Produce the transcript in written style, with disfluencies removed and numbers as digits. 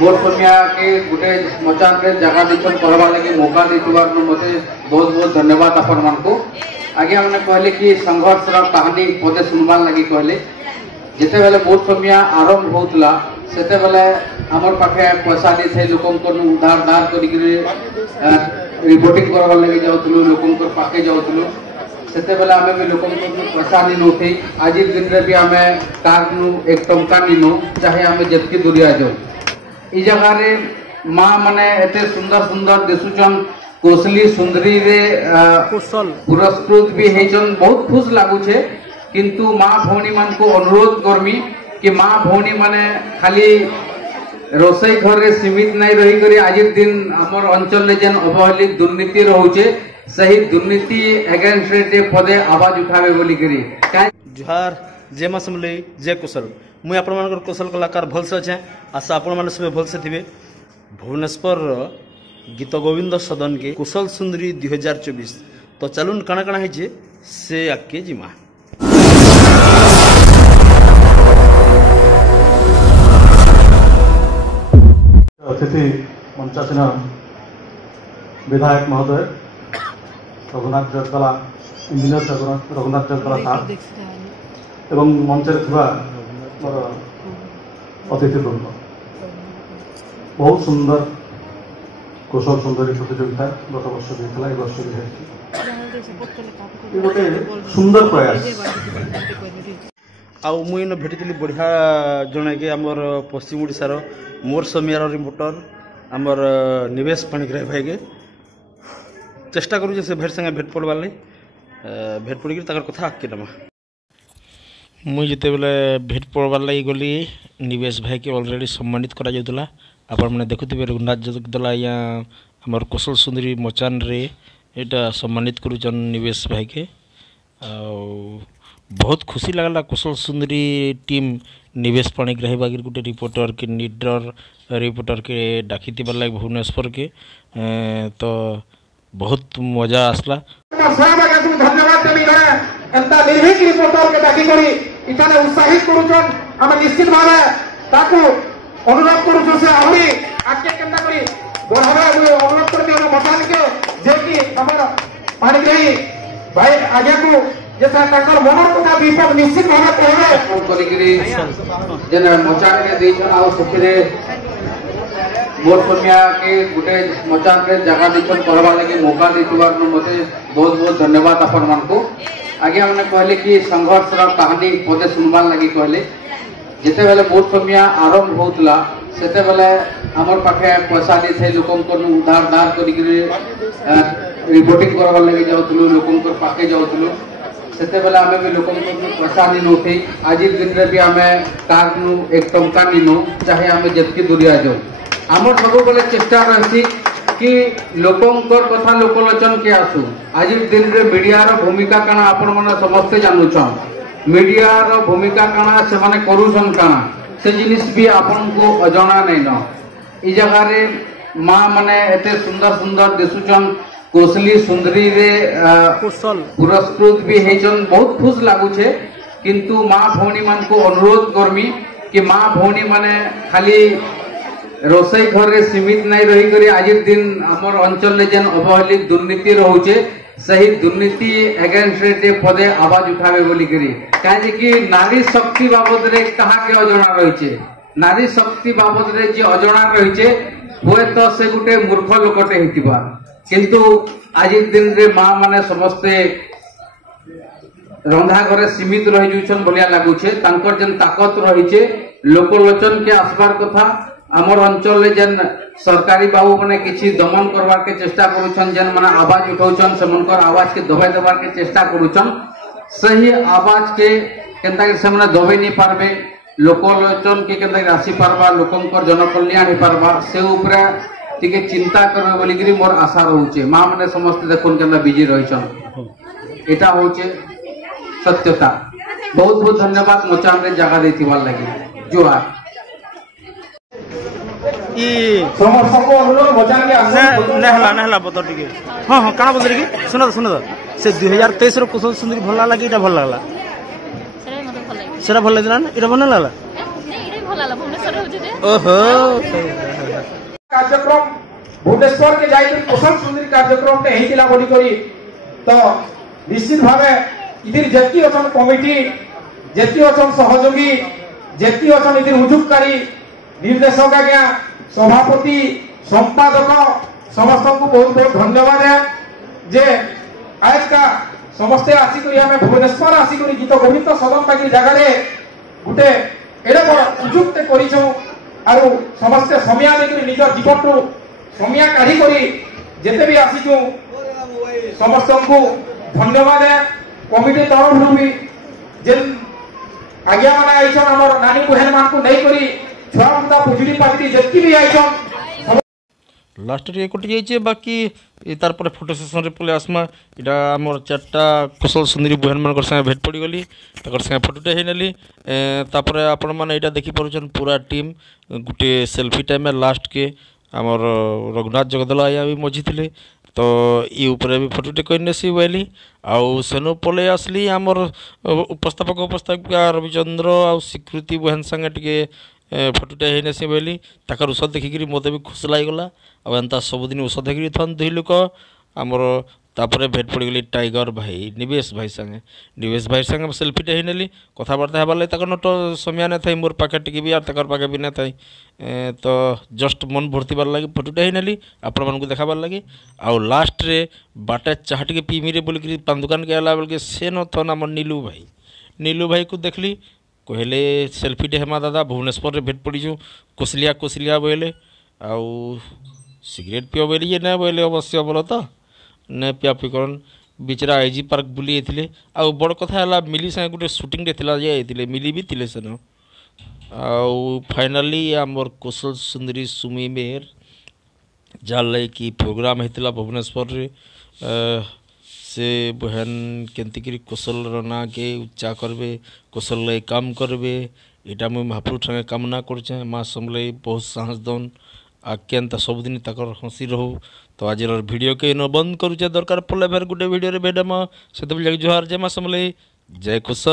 मोर कन्या के गोटे मचान रे जगह दीछन कहवा लगे मौका देथिबार मते बहुत बहुत धन्यवाद अपन मन को। आगे हमने कहले कि संघर्ष रा कहानी पदे सुनबार लगी कहले जेते बेले मोर कन्या आरंभ होतला सेते बेले हमर पाखे पैसा दे थे लोकन को उधार दार करी रिपोर्टिंग करवा लगे जाउतलु लोकन को पाखे जाउतलु सेते बेले हमें भी लोकन को पैसा नि नोथि आज दिन रे भी हमें कार नु एक टंका नि नो चाहे हमें जतकी दुरिया जाऊ ई जगह रे मां माने एते सुंदर सुंदर दिसुचन कोसली सुंदरी रे कुशल पुरस्कृत भी हेचन बहुत खुश लागु छे। किंतु मां भौणी मान को अनुरोध करमी कि मां भौणी माने खाली रोसई घर रे सीमित नहीं रही करी आज दिन हमर अंचल ले जेन अवहेलित दुर्नीति रहउचे सही दुर्नीति अगेंस्ट रे पदे आवाज उठावे बोली करी जुहार जय मां समले जय कुशल मुई आपण मानकर कुशल कलाकार भलसे अच्छे आशा आपण माने सब भलसे थिबे। भुवनेश्वर गीत गोविंद सदन के कुशल सुंदरी 2024 तो चलुन काना काना है से आके जिमा अतिथि मंचासीन विधायक महोदय रघुनाथ जगदला इंजीनियर रघुनाथ जगदला साहब एवं मंच मोर अतिथिवृंद बहुत सुंदर कुशल सुंदरी प्रतियोगिता गत वर्ष भी वर्ष भी गोटे सुंदर प्रयास आउ मुई भेटी बढ़िया जड़े कि आमर पश्चिम ओडिशार मोर समियार रिपोर्टर आमर निवेश पाणिग्राही भाई के चेष्टा करूँ से भेट संगे भेट पड़वार भेट पड़ी कथा आगे नमा मुई जिते बेले भेट पड़वार लगी गली निवेश भाई के ऑलरेडी सम्मानित करा जाउतला आपण मैंने देखुथिबे रघुनाथ जगदला या आमर कुशल सुंदरी मचान रे एटा सम्मानित करूचन निवेश भाई के बहुत खुशी लगला कुशल सुंदरी टीम निवेश पाणिग्राही बागिर गोटे रिपोर्टर के नीडर रिपोर्टर के डाकी लगे भुवनेश्वर के तो बहुत मजा आसला। धन्यवाद देवी एंता निर्भीक रिपोर्टर के डाकी करी इठाने उत्साहित करूछन हम निश्चित भावे ताकू अनुरोध करूछु से आहुरी आके केनता करी बढ़ावे अनुरोध करते हम मचान के जे कि हमर पाणिग्राही भाई आगे को जैसा तकर मनर कथा विपद निश्चित भावे कहबे फोन करी करी जेना मचान के देछन आ सुखरे मोर कन्या के गोटे मचान रे जगह दीछन कहवा लगे मौका देथिबार मते बहुत बहुत धन्यवाद अपन मन को। आगे हमने कहले कि संघर्ष रा कहानी पदे सुनबार लगी कहले जेते बेले मोर कन्या आरंभ होतला सेते बेले हमर पाखे पैसा दे थे लोकन को उधार दार करी रिपोर्टिंग करवा लगे जाउतलु लोकन को पाखे जाउतलु सेते बेले हमें भी लोकन को पैसा नि नोथि आज दिन रे भी हमें कार नु एक टंका नि नो चाहे हमें जतकी दुरिया जाऊ आमर सब बेले चेष्टा रही कि लोकंकर कथा लोकलोचन के आसू आज दिन रे मीडिया रो भूमिका काना आपण माने समस्ते जानूछन मीडिया रो भूमिका काना से माने करूछन काना से जिनिस भी आपण को अजଣା नै न ई जगह रे मां माने एते सुंदर सुंदर दिसुचन कोसली सुंदरी रे कुशल पुरस्कृत भी हेचन बहुत खुश लागु छे। किंतु मां भौणी मान को अनुरोध करमी कि मां भौणी माने खाली रोसई घर रे सीमित नहीं रही करी आज दिन हमर अंचल ले जेन अवहेलित दुर्नीति रहउचे सही दुर्नीति अगेंस्ट रे पदे आवाज उठावे बोली करी काहे कि नारी शक्ति बाबद रे कहा के अजଣା रहिचे नारी शक्ति बाबद रे जे अजଣା रहिचे होय तो से गुटे मूर्ख लोकटे हितिबा किंतु आज दिन रे मां माने समस्ते रंधा घरे सीमित रहि जुछन बोलिया लागुछे तांकर जेन ताकत रहिचे लोकलोचन के आसबार कथा आमर अंचल जेन सरकारी बाबू माने किछि दमन करवार के चेष्टा करूछन जेन माने आवाज उठाउछन सेमनकर आवाज के दबाई देबार के चेष्टा करूछन सही आवाज के केनता के सेमने दबाई नि पारबे लोकलोचन के केनता राशि पारबा लोकंकर जनकल्याण ही पारबा से ऊपर टिके चिंता करबे बोली करी मोर आशा रहउचे मां माने समस्त देखुन केनता बिजी रहिछन एटा होचे सत्यता। बहुत बहुत धन्यवाद मचान रे जगह देथिबार लागि जोहार समस्त अनुरोध मचान के नेहला बता टिके हां हां काना बदल की सुनो से 2023 रो कुशल सुंदरी भल लागला एटा भल लागला सेरा भल लागला एटा भल लागला नहीं एटा भल लागला भुवनेश्वर होजे ओहो कार्यक्रम भुवनेश्वर के जाई कुशल सुंदरी कार्यक्रम टे हेतिला बोली करी तो निश्चित भावे इधर जेती अछन कमिटी जेती अछन सहयोगी जेती अछन इधर हुजुककारी निर्देशक आज्ञा सभापति संपादक समस्त को बहुत बहुत धन्यवाद है जे आज का समस्ते आसी करी हमें भुवनेश्वर आसी करी गीत गोविंद सदन पाकी जगह रे गुटे एडे बड़ उपयुक्त करिछौ आरो समस्ते समिया देखि निज जीवन रु समिया काढी करी जेते भी आसीछु समस्त को धन्यवाद है कमिटी तरफ भी जेन आज्ञा माने आइछन हमर नानी बहन मान को नहीं करी छुआ मुदा पुजुरी पार्टी जेती भी आइछन लास्ट रे कटि जाइए बाकी तार पर फोटो सेशन रे पले आसमा इटा हमर चारटा कुशल सुंदरी बहन मान संगे भेट पड़ी गली तकर संगे फोटोटे हे नेली तापर आपण माने इटा देखि परुछन पूरा टीम गुटे सेल्फी टाइम में लास्ट के हमर रघुनाथ जगदला आया भी मझी थिले तो ई ऊपर भी फोटोटे करनेसी बोली आउ सेनु पले आसली हमर उपस्थापिका रविचंद्र आ स्वीकृति बहन संगे टिके फोटोटे हेनेसी बोली ताकर औषध देखिकी मत भी खुश लगला आ एंता सबुदिन औषध देखिकी थन दुई लोक आमर तापर भेट पड़गली टाइगर भाई निवेश भाई संगे सेल्फीटे ही नेली कथबार्ता हेबार लगे नोट समय ना था मोर पाखे टिके भी आर पाखे भी ना था तो जस्ट मन भर्तीबार लगे फोटोटे ही नेली आपण मानक देखाबार लगे आउ लास्ट रे बाटे चाह टिके पीमी रे बोलिक पान दुकान के आला बेलके से न थन आम नीलू भाई को देखली कहले सेल्फीटे हेमा दादा भुवनेश्वर रे भेट पड़ीचु कोसलिया बोले आउ सिगरेट पियो बोली ये ना बोले अवश्य बोल तो ने पिया पिकन बिचरा आईजी पार्क बुली जाते आउ बड़ कथा है मिली संगे गोटे सुटिंग जाते मिली भी थे सेन आउ फाइनाली आमर कुशल सुंदरी सुमी मेहर जार लगे कि प्रोग्राम होता भुवनेश्वर रे से बहन केमती कुशल ना के उच्चा करबे कुशल लगे काम करबे यहाँ मुझे महाप्रभु संगे कामना कर माँ समले बहुत साहस दन आके एंता सबुदिन तकर हसी रहू तो आज वीडियो के न बंद करुचे दरकार पड़े फेर गोटे वीडियो भेटम से जुहार जय माँ समले जय कुशल।